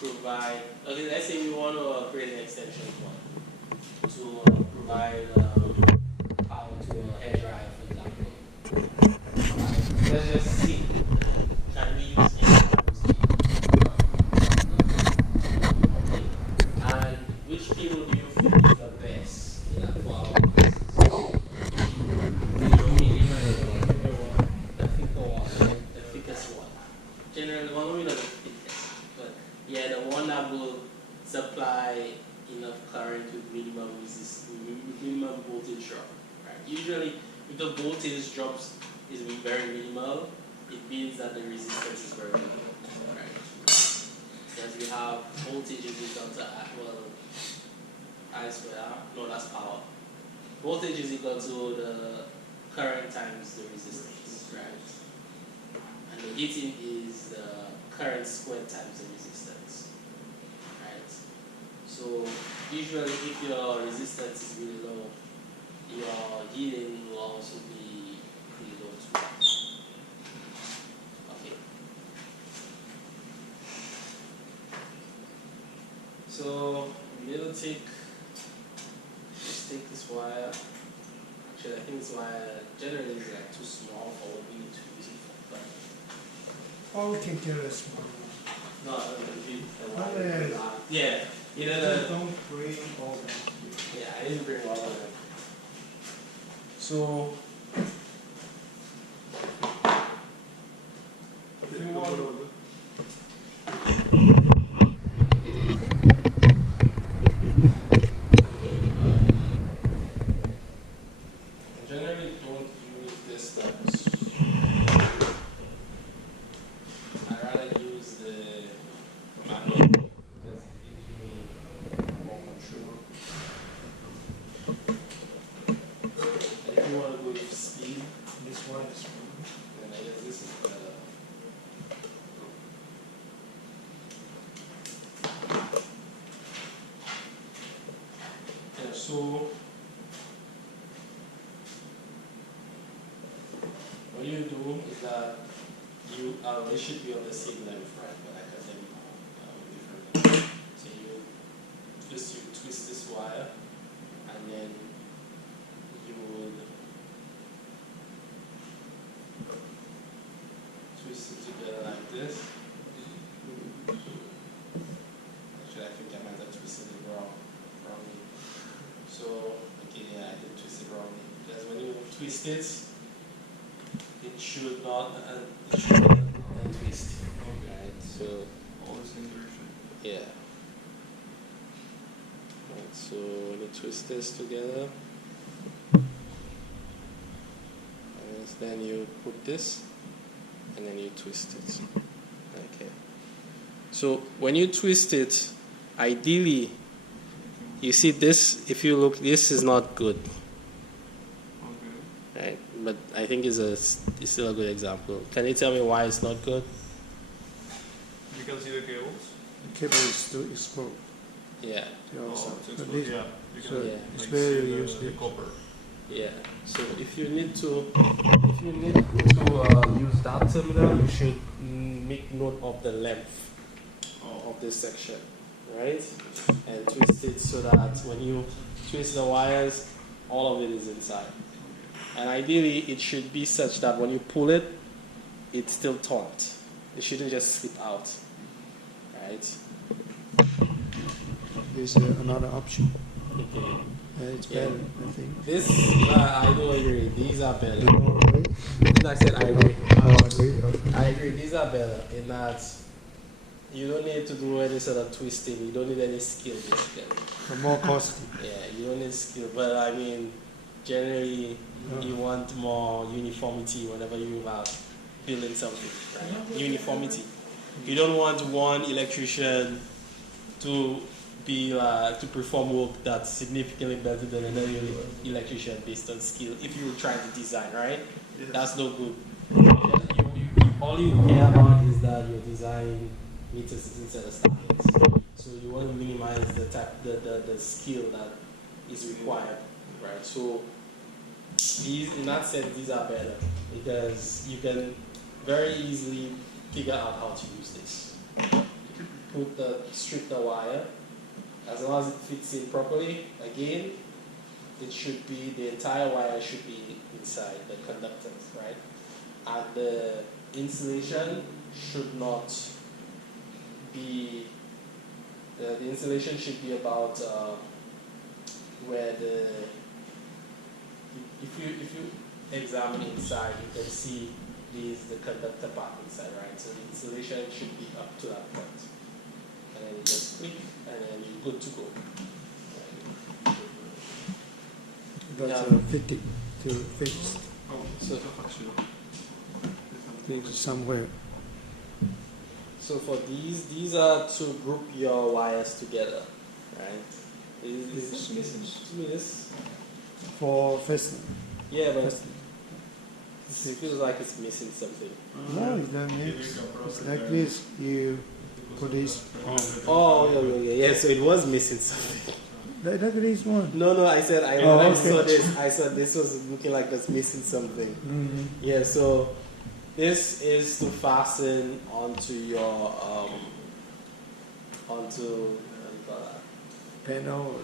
provide, okay, let's say we want to create an extension point to provide power to a hair dryer, for example. Right? Let's just see, can we use okay? And which cable do you feel is the best for our purposes? The thicker one, right? The thickest one. Generally, well, maybe not the thickest, but yeah, the one that will supply enough current with minimum voltage drop. Right? Usually, if the voltage drops is very minimal, it means that the resistance is very minimal. Right? Because we have voltage is equal to I square R. No, that's power. Voltage is equal to the current times the resistance, right? And the heating is the current squared times the resistance, right? So usually if your resistance is really low, your heating will also be pretty low too. Okay. So we'll take this wire. Actually, I think this wire generally is like too small for what we need to use it for. But Or we can get a small one. no, the wire. Yeah, you know Just don't bring all that. yeah, I didn't bring all of them. So if you want. Generally don't use this steps. I rather use the manual because it gives me more control. And if you want to go with speed, This one is then I guess this is better. Yeah, so what you do is that they should be on the same length, right? But I cut them with different lengths. So you twist this wire, and then you would twist it together like this. Actually, I think I might have twisted it wrongly. So, okay, yeah, I did twist it wrongly. Because when you twist it, it should not twist. Right, so All the same direction. yeah. Right, so when you twist this together, and then you put this, and then you twist it. Okay. So when you twist it, ideally, you see this. If you look, this is not good. Okay. Right, but I think it's still a good example. Can you tell me why it's not good? You can see the cables. the cable is too exposed. Yeah, The other side. it's But good, this- yeah. You can so Yeah. it's like, better see to use the this. copper. yeah. So if you need to use that terminal, you should make note of the length of this section, right? And twist it so that when you twist the wires, all of it is inside. And ideally, it should be such that when you pull it, it's still taut. It shouldn't just slip out, right? There's another option. Okay. It's Yeah. better, I think. This, I do agree. These are better. You don't agree? I said I agree. Oh, I agree. Okay. I agree. These are better in that you don't need to do any sort of twisting. You don't need any skill, basically. But more costly. Yeah, you don't need skill. But I mean, generally, Yeah. you want more uniformity whenever you are building something, right? Uniformity. You don't want one electrician to be to perform work that's significantly better than another electrician based on skill. If you're trying to design, right? Yes. That's no good. All you care about is that your design meets a certain set of standards. So you want to minimize the skill that is required, right? So these, in that sense, these are better because you can very easily figure out how to use this. put the strip the wire, as long as it fits in properly, again, it should be, the entire wire should be inside the conductors, right? And the insulation should not be, the insulation should be about where the, if you examine inside, you can see these the conductor part inside, right? So the insulation should be up to that point. And then you just click, and then you're good to go. That's Yeah. fitting to fix Oh, So- things somewhere. So for these are to group your wires together, right? Is this missing? This? For fastening. Yeah, but it feels like it's missing something. No, it's not mix. It's like this. You put this on. Oh, yeah. So it was missing something. Look at this one. No, I said Oh, when I okay. saw this. I saw this was looking like it's missing something. Mm-hmm. Yeah, so this is to fasten onto your what do you call that? Panel.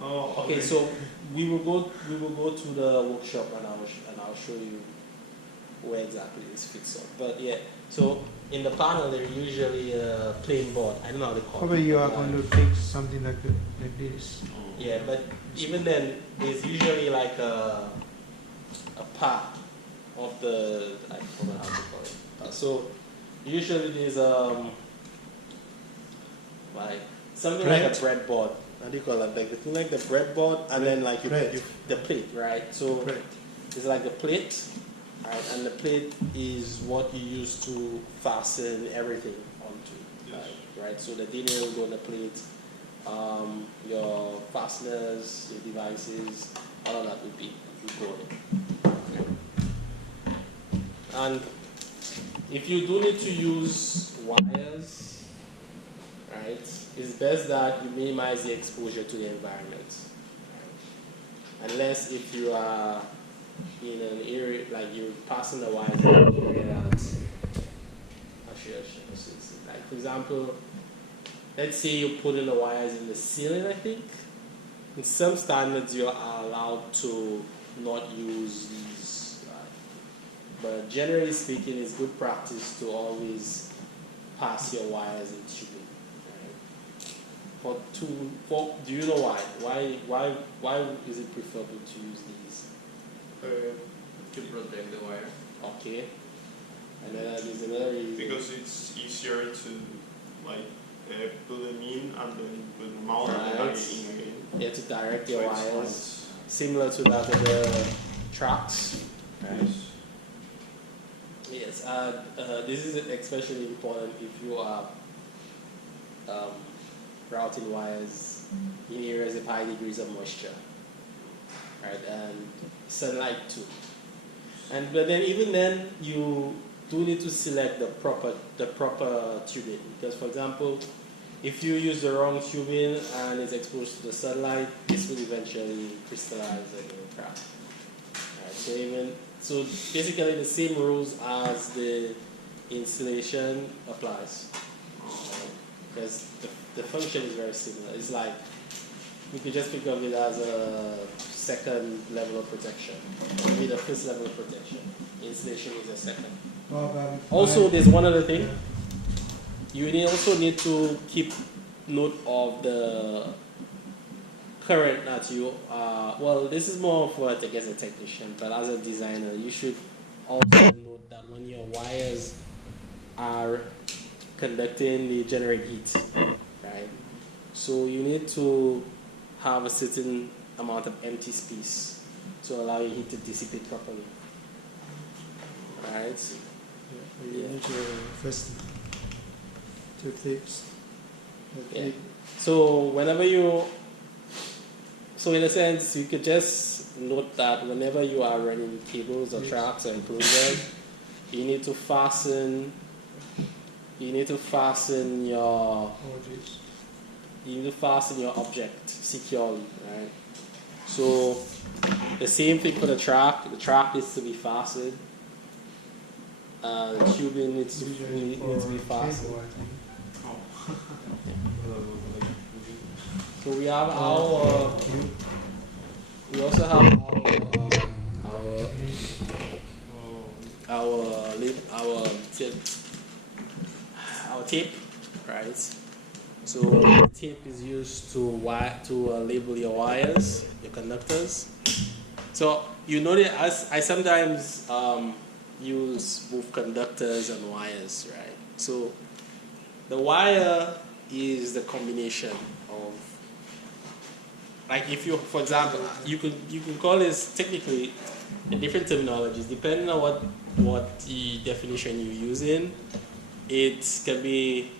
Oh, Okay, so we will go to the workshop and I'll show you where exactly this fits on. But yeah, so in the panel there's usually a plain board. I don't know how they call it. Probably you are going to fix something like this. Yeah, but even then there's usually like a part of the, I forgot how to call it. So usually there's like something like a breadboard. How do you call it? Like the thing like the breadboard, and then like Bread. the plate, right? So Right. it's like the plate, right? And the plate is what you use to fasten everything onto, Yes. right? So the detail will go on the plate. Your fasteners, your devices, all of that would go on it. And if you do need to use wires, right, it's best that you minimize the exposure to the environment. Right? Unless if you are in an area, like you're passing the wires in an area that, like for example, let's say you put in the wires in the ceiling, I think. In some standards you are allowed to not use these, but generally speaking it's good practice to always pass your wires in tubing. Right? Do you know why? Why is it preferable to use these? To protect the wire. Okay. And then there's another reason. Because it's easier to like put them in and then put them out and Right. then in again. You have to direct your So it's wires similar to that of the tracks. Right? Yes. Yes, this is especially important if you are routing wires in areas of high degrees of moisture, right, and sunlight too. But then even then, you do need to select the proper tubing, because for example, if you use the wrong tubing and it's exposed to the sunlight, this will eventually crystallize and crack. Right, so basically the same rules as the insulation applies. Because the function is very similar. It's like, you could just think of it as a second level of protection. Maybe the first level of protection. Insulation is a second. Also, there's one other thing. You also need to keep note of the current that you well, this is more for, I guess, a technician, but as a designer, you should also note that when your wires are conducting, they generate heat, right? So you need to have a certain amount of empty space to allow your heat to dissipate properly, right? You need to first to fix. Yeah. So so in a sense, you could just note that whenever you are running cables or tracks or enclosures, you need to fasten your object securely, right? So the same thing for the track needs to be fastened. The tubing needs to be fastened. So we have our, we also have our tip, right? So tape is used to label your wires, your conductors. So you know that I sometimes use both conductors and wires, right? So the wire is the combination of, like, if you, for example, you can call this technically in different terminologies depending on what the definition you're using. It can be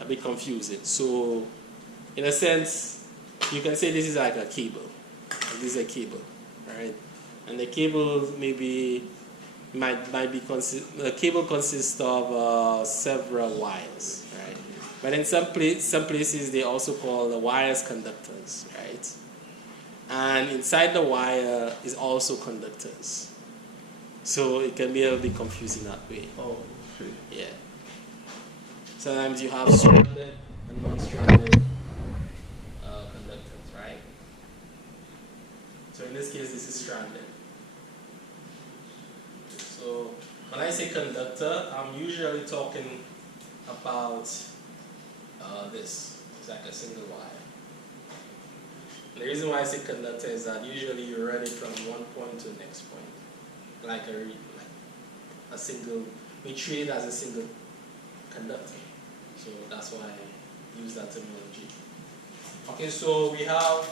a bit confusing. So in a sense, you can say this is like a cable. This is a cable, right? And the cable the cable consists of several wires, right? But in some places they also call the wires conductors, right? And inside the wire is also conductors. So it can be a little bit confusing that way. Oh, okay. Yeah. Sometimes you have stranded and non-stranded conductors, right? So in this case, this is stranded. So when I say conductor, I'm usually talking about this. It's like a single wire. And the reason why I say conductor is that usually you run it from one point to the next point, like a single. We treat it as a single conductor. So that's why I use that terminology. Okay, so we have